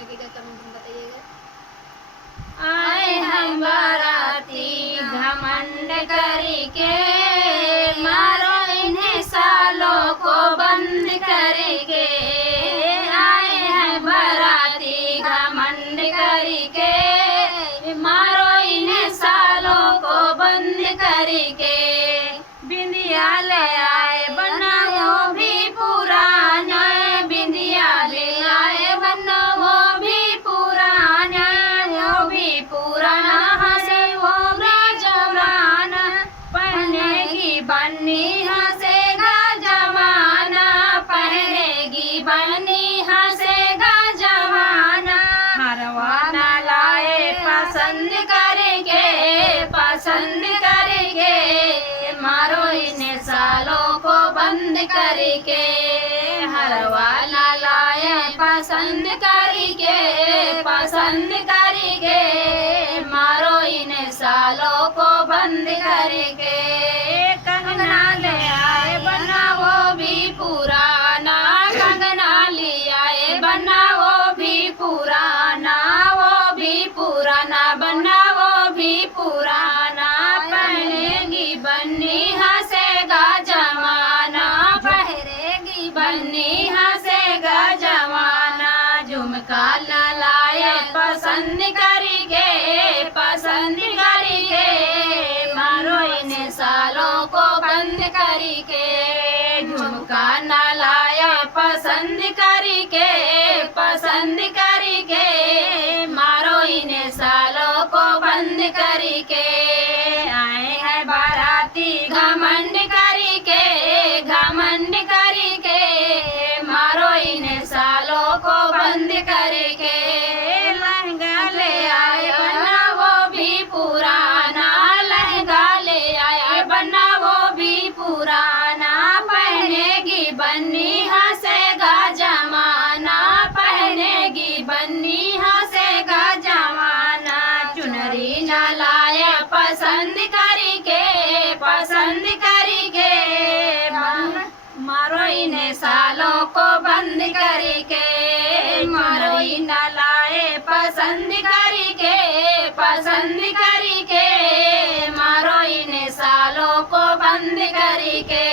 लगेगा कमेंट में बताइएगा। आए हम बाराती घमंड करके, मारो इन्हें सालों को बंद करके। आए हैं बाराती घमंड करके, मारो इन्हें सालों को बंद करके। बिंदिया ले आए बना वो भी पुराना, बिंदिया ले आए बना वो भी पुराना, वो भी पुराना हंसे वो भी जमाना। पहनेगी बन्नी हंसेगा जमाना, पहनेगी बन्नी हंसेगा जमाना। हरवाना लाए पसंद करके, पसंद करके, मारो इन्हें सालों को बंद करके। हरवाना लाए पसंद करके, पसंद करके, मारो इन्हें सालों को बंद करके। कंगना ले आए बना वो भी पुराना, कंगना ले आए बना वो भी पुराना, वो भी पुराना बना वो भी पुराना। पहनेगी बन्नी हंसेगा जमाना, पहनेगी बन्नी हंसेगा जमाना। झुमका न लाए पसंद करके, पसंद करके, मारो इन्हें सालों को बंद करके। झुमका न लाए पसंद करके, पसंद करके, मारो इन्हें सालों को बंद करके। आए हैं बाराती घमंड करके, घमंड करके, मारो इन्हें सालों को बंद करके। लहंगा ले आए बना वो भी पुराना, लहंगा ले आए बना वो भी पुराना। पहनेगी बन्नी हंसेगा जमाना, पहनेगी बन्नी हंसेगा जमाना। चुनरी न लाए पसंद करके, पसंद करके, मारो इन्हें सालों को बंद करके। मारो न लाए पसंद करके, पसंद करके, मारो इन्हें सालों को बंद करके।